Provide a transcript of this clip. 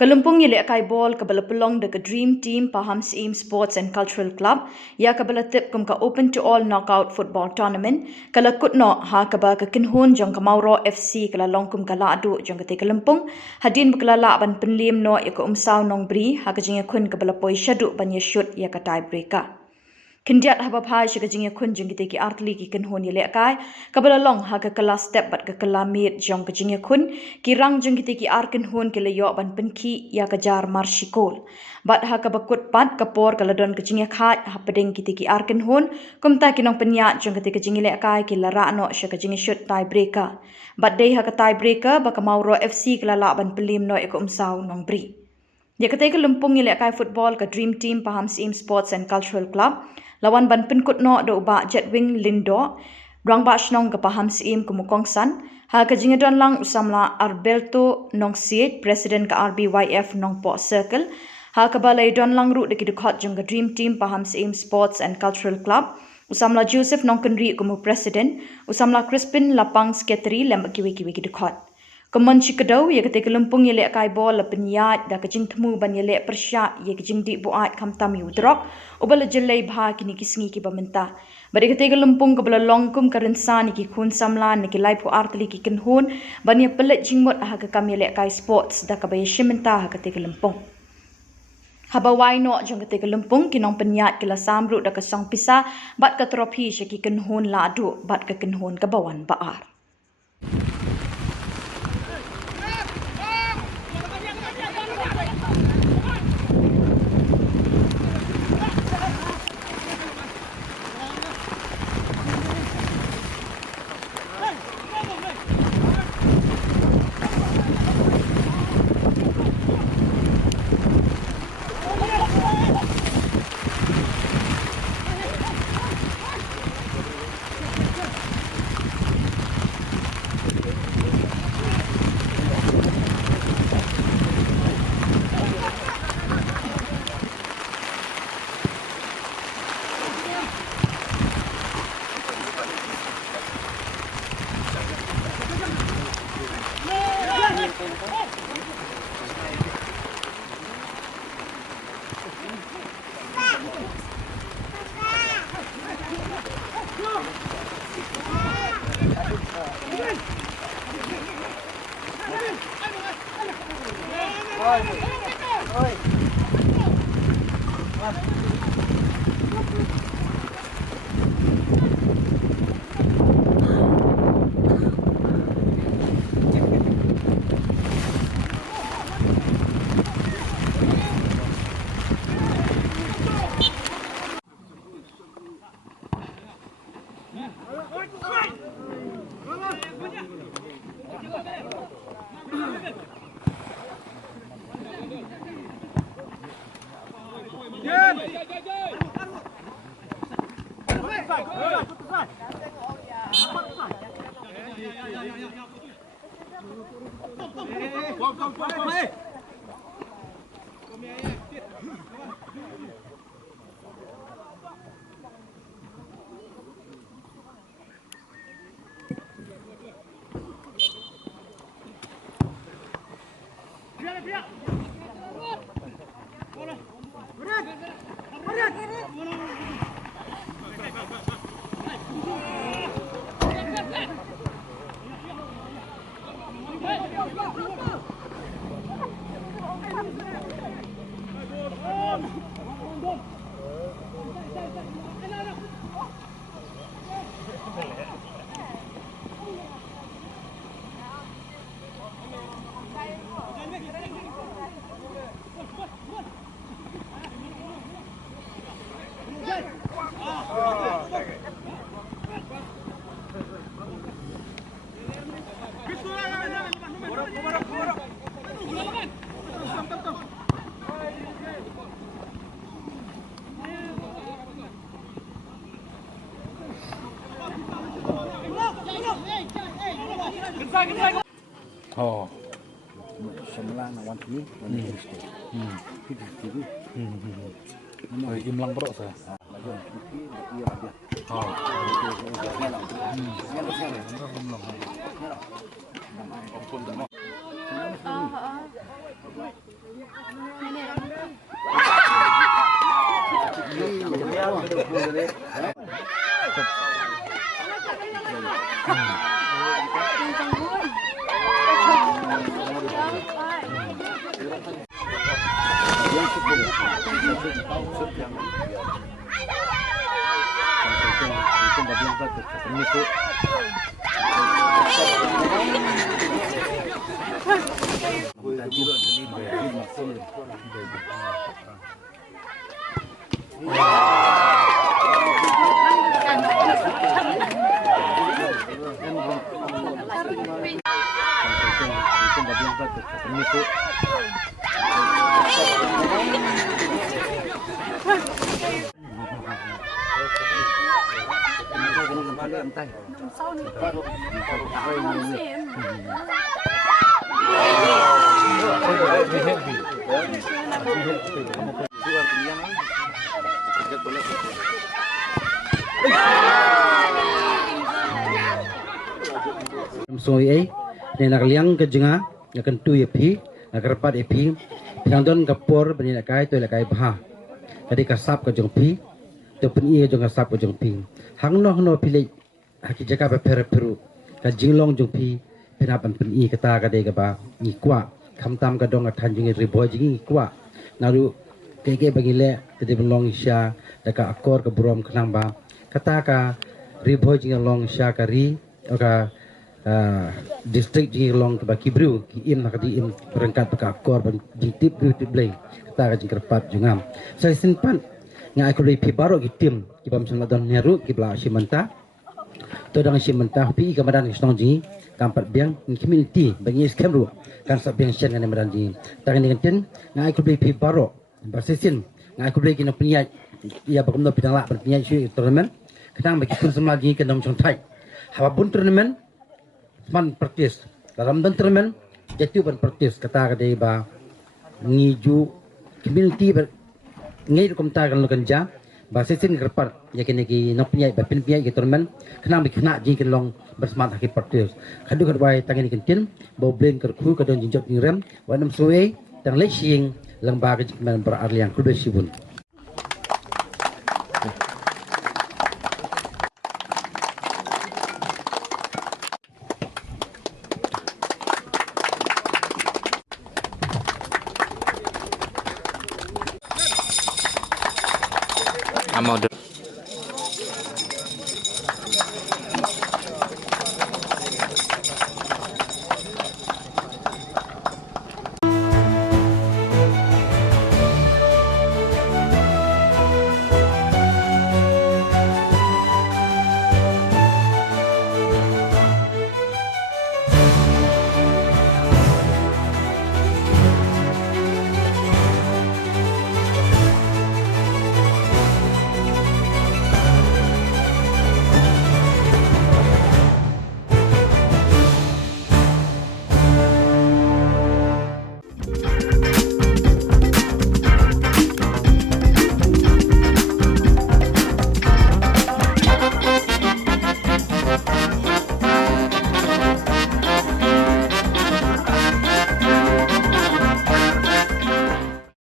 Kalumpung yele kai ball kabala pelong de Dream Team Paham Sim Sports and Cultural Club ya kabala tip kum ka open to all knockout football tournament kala kutno ha kaba ka kinhun jong ka Mauro FC kala longkum kala adu jong ka te kalumpung hadin bakala la ban penlim no ya ka umsaw nong bri ha ka jinga kun kabala poi shadu ban ya shoot ya ka tie breaker. Kendiat haba phai shika jinga kun jong ki te artli ki kinhun yele kai kabala long ha ka kala step bat ka kala mit jong ka jinga kun ki rang jong ki te ki ar kinhun ke le yo ban penki ya ka jar marshikol bat ha ka bakut pat ka por kala don ka jinga khai ha pedeng ki te ki ar kinhun kum ta ki nong penya jong ki te ka jinga le kai ki la ra no shika jinga shoot tie breaker bat dei ha ka tie breaker ba ka Mauro FC kala la ban pelim no e ko umsaw nong bri. Ya ketika lumpung yele kai football ka Dream Team Paham Sim Sports and Cultural Club lawan ban penkut no do ba Jetwing Lindo rang ba shnong ka Paham Sim kumukong san ha ka jinga don lang usamla Alberto nong siet president ka RBYF nong po circle ha ka balay don lang ru de ki khot jong ka Dream Team Paham Sim Sports and Cultural Club usamla Joseph nong kenri kumu president usamla Crispin Lapang secretary lembak kiwi ki khot Kemen cikadau ya ketika lumpung yele kai bol penyat da kejing temu ban yele persya ya kejing di buat kam tam yudrok ubala jelai bha kini kisngi ki bamenta bari ketika lumpung ke bala longkum karensan ki kun samlan ki lai pu artli ki kenhun ban ya pelet jingmot ha ka kam yele kai sports da ka bay shimenta ha ketika lumpung haba wai no jong ketika lumpung kinong penyat kila samru da ka song pisa bat ka tropi syaki kenhun la adu bat ka kenhun ka bawan baar. Oh. Sembilan awan ini, ini istri. Ini istri. Oh, imlang bro saya. Lagi ini ada. Oh. So ai ne nak liang ke jenga nak kentu epi nak repat epi pinang don kapor bani nak kai tu nak kai bah kadi kasap ke jong pi tu peni jong kasap ke jong pi hang no pilih haki jaga pe peru ka jinglong jong pi pinapan peni kata kade ka ba ni kwa khamtam ka dong athan jing riboy jing kwa naru keke bagi le tede belong isya daka akor ke burom khnang ba kata ka riboy jing long isya kari oka district jing long ke baki bru ki im nak di im berangkat ke akor ban jitip bru tip blay kata ka jing kerpat jungam saya simpan nga aku pi baro ki tim ki bam san don nyaru ki bla simanta to dang simanta pi ka madan ki stong jing kampat biang community bagi skemru kan sa biang shen ngane madan jing tangan dengan tin nga aku pi baro bersesin nga aku ki na punya ya bakum no pidang la punya shi tournament kadang bagi kun semla jing ke dom chong thai hawa bun tournament man praktis dalam dan tournament jatu ban praktis kata kadai ba ngiju community ber ngai kom ta kan lokan ja ba sesin kerpat ya kene ki no punya ba pin punya ki tournament kena bi kena ji kan long bersmat haki praktis kadu kadwai tangan ni kentin bo blend kerku kadon jinjot ni rem wanam suwe tang leching lembaga jikman berarliang kudu sibun I'm out.